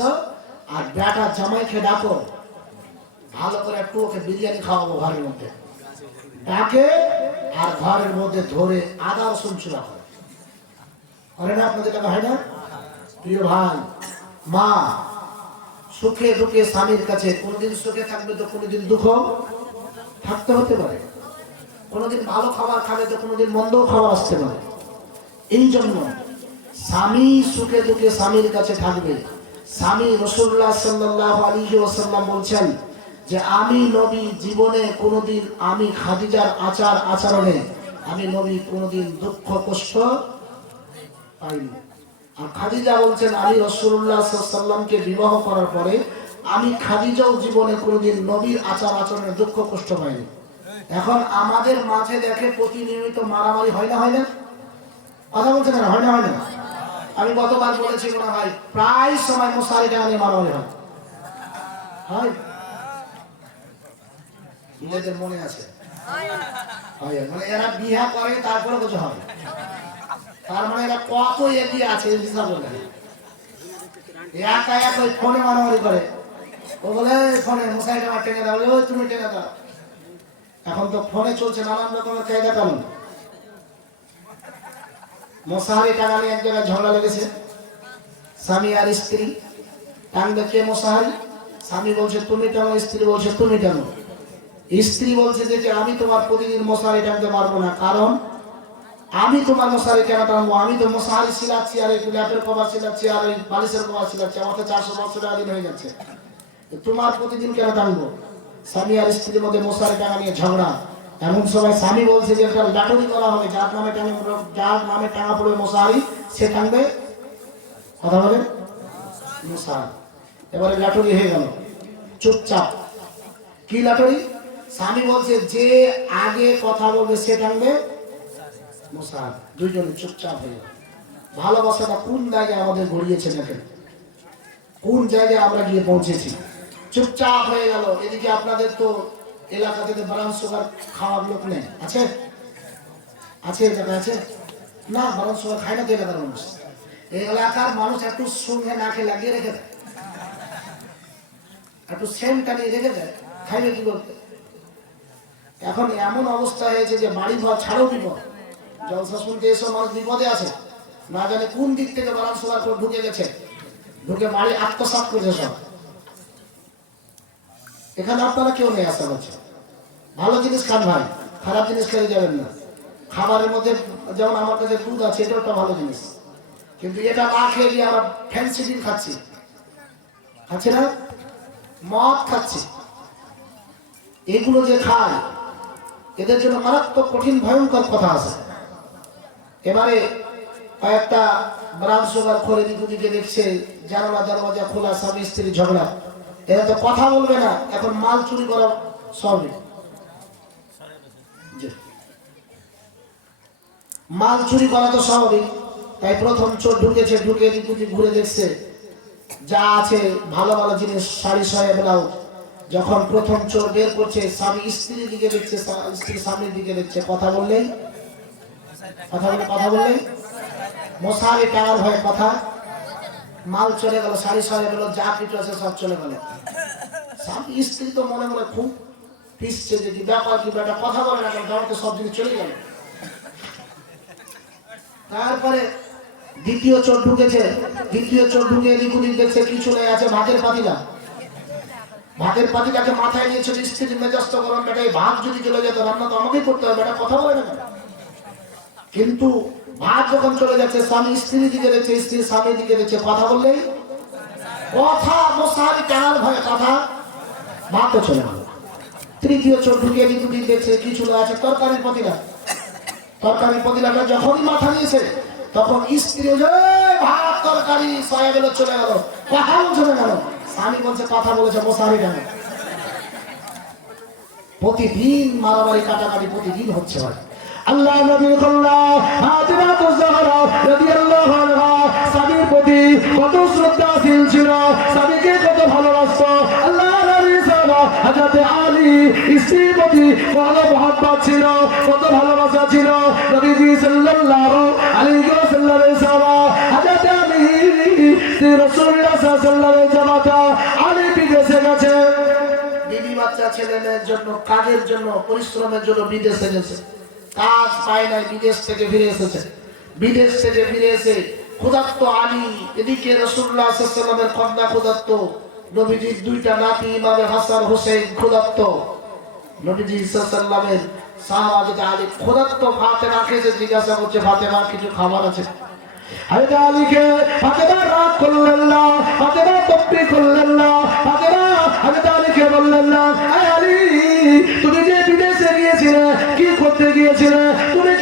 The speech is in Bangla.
আর বেটা জামাইকে ডাকো। ভালো করে একটু ওকে বিরিয়ানি খাওয়াবো ঘরের মধ্যে। ডাকে আর ঘরের মধ্যে ধরে আদা রসুন করে। না আপনাদের হয় না? প্রিয় ভাই, মা, সুখে দুঃখে স্বামীর কাছে কোনোদিন সুখে থাকবে তো কোনোদিন দুঃখ? থাকতে হতে পারে। কোনোদিন ভালো খাবার খাবে তো কোনোদিন মন্দ খাবার আসতে পারে। এই জন্য স্বামী সুখে দুঃখে স্বামীর কাছে থাকবে। স্বামী রসুল্লাহ সাল্লাহ আলী ওসাল্লাম বলছেন যে আমি নবী জীবনে কোনোদিন আমি খাদিজার আচার আচরণে আমি নবী কোনোদিন দুঃখ কষ্ট পাইনি। আর খাদিজা বলছেন, আমি রসুল্লাহ সাল্লামকে বিবাহ করার পরে আমি খাদিজাও জীবনে কোনোদিন নবীর আচার আচরণে দুঃখ কষ্ট পাইনি। এখন আমাদের মাঝে দেখে প্রতিনিয়মিত মারামারি হয় না হয় না? কথা বলছেন না, হয় না হয় না। আমি গতবার বলেছি মনে হয়, প্রায় সময় মশারি নিয়ে মারামারি হয় হয়? মেয়েদের মনে আছে। মানে এরা বিহা করে, তারপরে কিছু হবে। তার মানে এরা কত এগিয়ে আছে হিসাব বলে একা একা ওই ফোনে মারামারি করে। ও বলে ফোনে মশাই টাকা টেনে দাও। ওই তুমি টেনে দাও। এখন তো ফোনে চলছে, নানান রকমের কায়দা কানুন মশাহারি টাকা নিয়ে এক জায়গায় ঝগড়া লেগেছে। স্বামী আর স্ত্রী। টানবে কে মশাহারি, স্বামী বলছে, তুমি টানো স্ত্রী বলছে, তুমি টানো স্ত্রী বলছে যে আমি তোমার প্রতিদিন মশারি টানতে পারব না। কারণ আমি তোমার মশারি কেন টানবো? আমি তো মশারি সিলাচ্ছি আর এই ল্যাপের কভার সিলাচ্ছি আর এই বালিশের কভার সিলাচ্ছি আমার তো চারশো বছর দিন হয়ে যাচ্ছে। তোমার প্রতিদিন কেন টানবো? স্বামী আর স্ত্রীর মধ্যে মশারি টাকা নিয়ে ঝগড়া। এমন সময় স্বামী বলছে যে একটা লাটুরি করা হবে, যার নামে যার নামে টাঙা পড়বে মশারি, সে টানবে কথা বলেন মশারি। এবারে লাটুরি হয়ে গেল। চুপচাপ। কি লাটুরি স্বামী বলছে, যে আগে কথা বলবে, সে টানবে মশার। দুইজন চুপচাপ হয়ে ভালোবাসাটা কোন জায়গায় আমাদের গড়িয়েছে দেখেন? কোন জায়গায় আমরা গিয়ে পৌঁছেছি? চুপচাপ হয়ে গেল। এদিকে আপনাদের তো এলাকা থেকে ব্রাউন সুগার খাওয়ার লোক নেই। আছে? আছে এলাকা আছে? না ব্রাউন সুগার খায় না তো এলাকার মানুষ। এই এলাকার মানুষ একটু সঙ্গে নাকে লাগিয়ে রেখে দেয়। একটু সেন্টটা নিয়ে রেখে দেয়। খাইবে কি করতে এখন এমন অবস্থা হয়েছে যে বাড়ি ঘর ছাড়ও বিপদ। জলসা শুনতে এসব মানুষ বিপদে আছে। না জানে কোন দিক থেকে বারাম সুগার ঢুকে গেছে। ঢুকে বাড়ি আত্মসাত করেছে সব। এখানে আপনারা কেউ নেই আশা করছে ভালো জিনিস খান ভাই, খারাপ জিনিস খেয়ে যাবেন না। খাবারের মধ্যে যেমন আমার কাছে দুধ আছে এটা একটা ভালো জিনিস। কিন্তু এটা না খেয়ে দিয়ে আমরা ফ্যান্সি ডিম খাচ্ছি। খাচ্ছি না? মদ খাচ্ছি। এগুলো যে খায়, এদের জন্য মারাত্মক কঠিন, ভয়ঙ্কর কথা আছে। এবারে কয়েকটা ব্রাউন সুগার করে দিকে দেখছে, জানালা দরওয়াজা খোলা স্বামী স্ত্রী ঝগড়া। এরা তো কথা বলবে না। এখন মাল চুরি করা সবই মাল চুরি করা তো স্বাভাবিক। তাই প্রথম চোর ঢুকেছে, ঢুকে এদিক ঘুরে দেখছে। যা আছে ভালো ভালো জিনিস, শাড়ি, সয়ে, ব্লাউজ। যখন প্রথম চোর বের করছে, স্বামী স্ত্রীর দিকে দেখছে, স্বা- স্ত্রী স্বামীর দিকে দেখছে। কথা বললেই? কথা বলে কথা বললেই? মশারি টাঙার ভয়ে কথা মাল চলে গেল শাড়ি সরে গেল, যা কিছু আছে সব চলে গেল। স্বামী স্ত্রী তো মনে মনে খুব পিসছে যে কি ব্যাপার কি ব্যাপার, কথা বলে না তখন তো সব জিনিস চলে গেল। তারপরে দ্বিতীয় চোর ঢুকেছে, দ্বিতীয় চোর ঢুকে এদিক দেখছে কি চলে আছে ভাতের পাতিলা ভাতের পাতিটাকে মাথায় নিয়েছে স্ত্রীর মেজাস্ত গরম বেটা এই ভাত যদি চলে যেত, রান্না তো আমাকেই করতে হবে বেটা কথা বলে না কিন্তু ভাত যখন চলে যাচ্ছে, স্বামী স্ত্রীর দিকে দেখছে স্ত্রী স্বামীর দিকে দেখছে কথা বললেই? কথা মশারি টানার ভয়ে কথা? ভাতও চলে গেল। তৃতীয় চোর ঢুকে এদিক ওদিক দেখছে, কি চলে আছে? তরকারির পাতিলা তরকারি পদিলাটা যখনই মাথা নিয়েছে, তখন স্ত্রী ভাত, তরকারি, সয়া গেল চলে গেল কথা বলছে না কেন স্বামী বলছে, কথা বলেছে মশারি কেন? প্রতিদিন মারামারি, কাটাকাটি প্রতিদিন হচ্ছে ভাই। আল্লাহ নবী স্বামীকে কত আল্লাহ নবী আলী স্ত্রীর প্রতি কত ছিল, কত ভালোবাসা ছিল। নবীজি সাল্লাল্লাহু আলাইহি ওয়াসাল্লাম হযরত আলী, স্ত্রী রসুল্লাহ সাল্লামের জামাতা আলী বিদেশে গেছে। বিবি বাচ্চা, ছেলে জন্য, কাজের জন্য, পরিশ্রমের জন্য বিদেশে গেছে। কাজ পায় নাই, বিদেশ থেকে ফিরে এসেছে। বিদেশ থেকে ফিরে এসে ক্ষুধার্ত আলী, এদিকে রসুল্লাহ সাল্লামের কন্যা ক্ষুধার্ত, নবীজির দুইটা নাতি ইমামে হাসান হোসেন ক্ষুধার্ত। নবীজি সাল্লামের তুমি যে বিদেশে গিয়েছিলে, কি করতে গিয়েছিলে? তুমি